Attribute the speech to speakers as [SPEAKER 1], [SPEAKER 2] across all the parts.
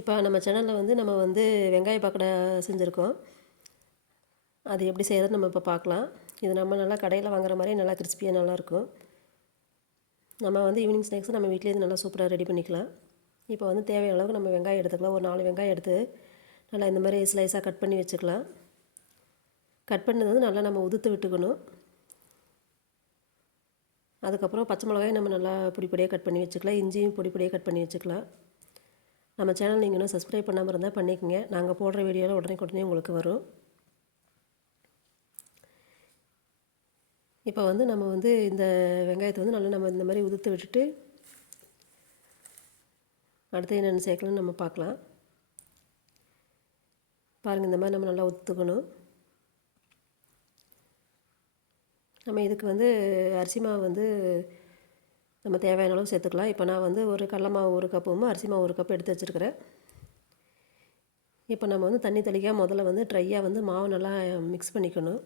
[SPEAKER 1] இப்போ நம்ம சேனலில் வந்து நம்ம வந்து வெங்காய பக்கோடா செஞ்சுருக்கோம். அது எப்படி செய்கிறது நம்ம இப்போ பார்க்கலாம் இது நம்ம நல்லா கடையில் வாங்குற மாதிரி நல்லா கிறிஸ்பியாக நல்லாயிருக்கும். நம்ம வந்து ஈவினிங் ஸ்நாக்ஸ் நம்ம வீட்டிலேயே நல்லா சூப்பராக ரெடி பண்ணிக்கலாம். இப்போ வந்து தேவையான அளவுக்கு நம்ம வெங்காயம் எடுத்துக்கலாம். ஒரு நாலு வெங்காயம் எடுத்து நல்லா இந்த மாதிரி ஸ்லைஸாக கட் பண்ணி வச்சுக்கலாம். கட் பண்ணது வந்து நல்லா நம்ம உதுத்து விட்டுக்கணும். அதுக்கப்புறம் பச்சை மிளகாயும் நம்ம நல்லா பொடி பொடியாக கட் பண்ணி வச்சுக்கலாம். இஞ்சியும் பொடி பொடியாக கட் பண்ணி வச்சுக்கலாம். நம்ம சேனல் நீங்கள் இன்னும் சப்ஸ்கிரைப் பண்ணாமல் இருந்தால் பண்ணிக்கோங்க. நாங்கள் போடுற வீடியோவில் உடனே உடனே உங்களுக்கு வரும். இப்போ வந்து நம்ம வந்து இந்த வெங்காயத்தை வந்து நல்லா நம்ம இந்த மாதிரி உதுத்து விட்டுட்டு அடுத்து என்னென்ன சேர்க்கலாம்னு நம்ம பார்க்கலாம். பாருங்கள் இந்த மாதிரி நம்ம நல்லா உத்துக்கணும். நம்ம இதுக்கு வந்து அரிசி மாவு வந்து நம்ம தேவையான அளவு சேர்த்துக்கலாம். இப்போ நான் வந்து ஒரு கடல மாவு ஒரு கப்பும் அரிசி மாவு ஒரு கப் எடுத்து வச்சுருக்கிறேன். இப்போ நம்ம வந்து தண்ணி தெளிக்காக முதல்ல வந்து ட்ரையாக வந்து மாவு நல்லா மிக்ஸ் பண்ணிக்கணும்.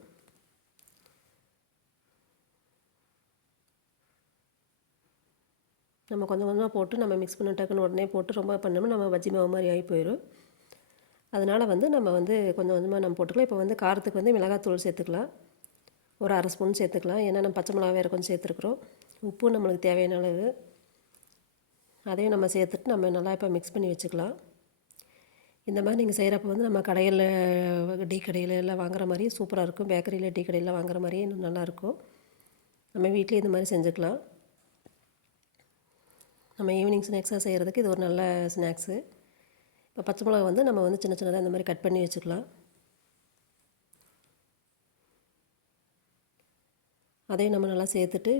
[SPEAKER 1] நம்ம கொஞ்சம் கொஞ்சமாக போட்டு நம்ம மிக்ஸ் பண்ண டக்குன்னு உடனே போட்டு ரொம்ப பண்ணோம்னா நம்ம பஜ்ஜி மாவு மாதிரி ஆகி போயிடும் அதனால் வந்து நம்ம வந்து கொஞ்சம் கொஞ்சமாக நம்ம போட்டுக்கலாம். இப்போ வந்து காரத்துக்கு வந்து மிளகாத்தூள் சேர்த்துக்கலாம். ஒரு அரை ஸ்பூன் சேர்த்துக்கலாம். ஏன்னா நம்ம பச்சை மிளகா வேறு கொஞ்சம் சேர்த்துருக்குறோம். உப்பு நம்மளுக்கு தேவையான அளவு. அதையும் நம்ம சேர்த்துட்டு நம்ம நல்லா இப்போ மிக்ஸ் பண்ணி வச்சுக்கலாம். இந்த மாதிரி நீங்கள் செய்கிறப்ப வந்து நம்ம கடையில் டீ கடையில் எல்லாம் வாங்குற மாதிரி சூப்பராக இருக்கும். பேக்கரியில் டீ கடையில் வாங்குற மாதிரி இன்னும் நல்லாயிருக்கும் நம்ம வீட்லேயே இந்த மாதிரி செஞ்சுக்கலாம். நம்ம ஈவினிங் ஸ்நாக்ஸாக செய்கிறதுக்கு இது ஒரு நல்ல ஸ்நாக்ஸு இப்போ பச்சை மிளகா வந்து நம்ம வந்து சின்ன சின்னதாக இந்த மாதிரி கட் பண்ணி வச்சுக்கலாம். அதையும் நம்ம நல்லா சேர்த்துட்டு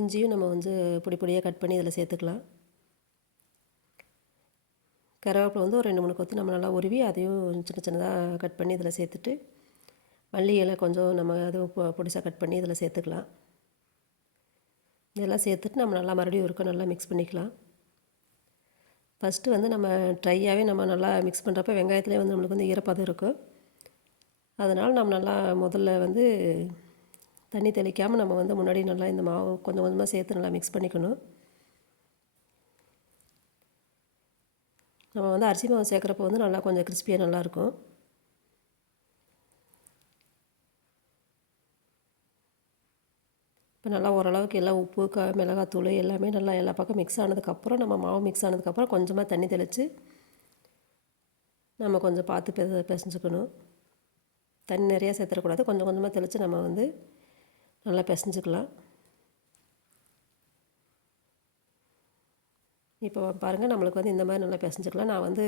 [SPEAKER 1] இஞ்சியும் நம்ம வந்து பொடி பொடியாக கட் பண்ணி இதில் சேர்த்துக்கலாம். கருவேப்பிலை வந்து ஒரு ரெண்டு மூணு கொத்து நம்ம நல்லா உருவி அதையும் சின்ன சின்னதாக கட் பண்ணி இதில் சேர்த்துட்டு மல்லி இலை கொஞ்சம் நம்ம அதுவும் பொடிசாக கட் பண்ணி இதில் சேர்த்துக்கலாம். இதெல்லாம் சேர்த்துட்டு நம்ம நல்லா மறுபடியும் இருக்கும் நல்லா மிக்ஸ் பண்ணிக்கலாம். ஃபஸ்ட்டு வந்து நம்ம ட்ரையாகவே நம்ம நல்லா மிக்ஸ் பண்ணுறப்ப வெங்காயத்துலேயே வந்து நம்மளுக்கு வந்து ஈரப்பதம் இருக்கும். அதனால் நம்ம நல்லா முதல்ல வந்து தண்ணி தெளிக்காமல் நம்ம வந்து முன்னாடி நல்லா இந்த மாவு கொஞ்சம் கொஞ்சமாக சேர்த்து நல்லா மிக்ஸ் பண்ணிக்கணும். நம்ம வந்து அரிசி மாவு சேர்க்குறப்போ வந்து நல்லா கொஞ்சம் கிறிஸ்பியாக நல்லாயிருக்கும் இப்போ நல்லா ஓரளவுக்கு எல்லாம் உப்பு க மிளகாத்தூள் எல்லாமே நல்லா எல்லா பக்கம் மிக்ஸ் ஆனதுக்கப்புறம் நம்ம மாவு மிக்ஸ் ஆனதுக்கப்புறம் கொஞ்சமாக தண்ணி தெளித்து நம்ம கொஞ்சம் பார்த்து பெ பிசைஞ்சுக்கணும். தண்ணி நிறையா சேர்த்துடக்கூடாது. கொஞ்சம் கொஞ்சமாக தெளித்து நம்ம வந்து நல்லா பிசைஞ்சுக்கலாம். இப்போ பாருங்கள் நம்மளுக்கு வந்து இந்த மாதிரி நல்லா பிசைஞ்சுக்கலாம். நான் வந்து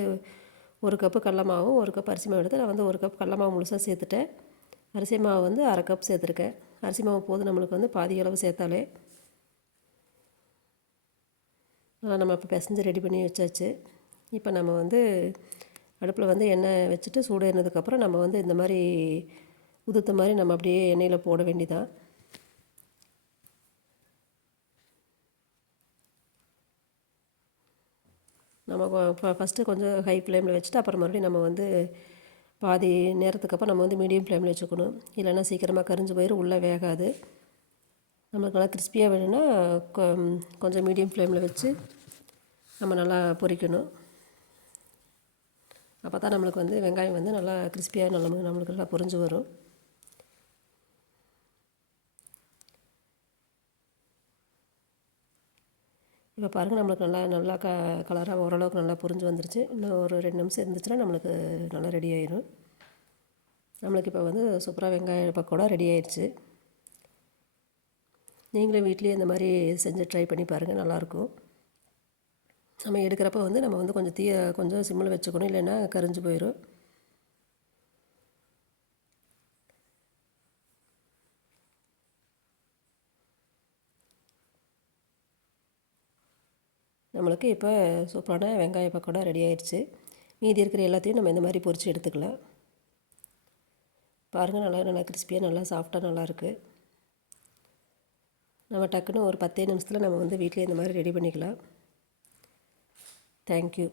[SPEAKER 1] ஒரு கப்பு கடல மாவும் ஒரு கப் அரிசி மாவு எடுத்து நான் வந்து ஒரு கப் கடல மாவு முழுசாக சேர்த்துட்டேன். அரிசி மாவு வந்து அரை கப் சேர்த்துருக்கேன். அரிசி மாவு போது நம்மளுக்கு வந்து பாதி அளவு சேர்த்தாலே. நம்ம இப்போ பிசைஞ்சு ரெடி பண்ணி வச்சாச்சு. இப்போ நம்ம வந்து அடுப்பில் வந்து எண்ணெய் வச்சுட்டு சூடு ஏறினதுக்கப்புறம் நம்ம வந்து இந்த மாதிரி உதுத்த மாதிரி நம்ம அப்படியே எண்ணெயில் போட வேண்டிதான் நம்ம ஃபஸ்ட்டு கொஞ்சம் ஹை ஃப்ளேமில் வச்சுட்டு அப்புறம் மறுபடியும் நம்ம வந்து பாதி நேரத்துக்கு அப்புறம் நம்ம வந்து மீடியம் ஃப்ளேமில் வச்சுக்கணும். இல்லைன்னா சீக்கிரமாக கரிஞ்சு போயிடும் உள்ளே வேகாது. நம்மளுக்கு நல்லா கிறிஸ்பியாக வேணும்னா கொஞ்சம் மீடியம் ஃப்ளேமில் வச்சு நம்ம நல்லா பொரிக்கணும். அப்போ தான் நம்மளுக்கு வந்து வெங்காயம் வந்து நல்லா கிறிஸ்பியாக நல்லா நம்மளுக்கு நல்லா பொரிஞ்சு வரும். இப்போ பாருங்கள் நம்மளுக்கு நல்லா நல்லா க கலராக ஓரளவுக்கு நல்லா புரிஞ்சு வந்துருச்சு. இன்னும் ஒரு ரெண்டு நிமிஷம் இருந்துச்சுன்னா நம்மளுக்கு நல்லா ரெடி ஆயிடும் நம்மளுக்கு இப்போ வந்து சூப்பராக வெங்காய பக்கோடா ரெடி ஆயிடுச்சு நீங்களும் வீட்லேயே இந்த மாதிரி செஞ்சு ட்ரை பண்ணி பாருங்கள் நல்லாயிருக்கும் நம்ம எடுக்கிறப்ப வந்து நம்ம வந்து கொஞ்சம் தீய கொஞ்சம் சிம்மில் வச்சுக்கணும் இல்லைன்னா கரிஞ்சு போயிடும் நம்மளுக்கு இப்போ சூப்பரான வெங்காய பக்கோடா ரெடி ஆயிடுச்சு மீதி இருக்கிற எல்லாத்தையும் நம்ம இந்த மாதிரி பொரித்து எடுத்துக்கலாம். பாருங்கள் நல்லா நல்லா கிறிஸ்பியாக நல்லா சாஃப்டாக நல்லாயிருக்கு நம்ம டக்குன்னு ஒரு பத்தே நிமிஷத்தில் நம்ம வந்து வீட்டிலே இந்த மாதிரி ரெடி பண்ணிக்கலாம். தேங்க்யூ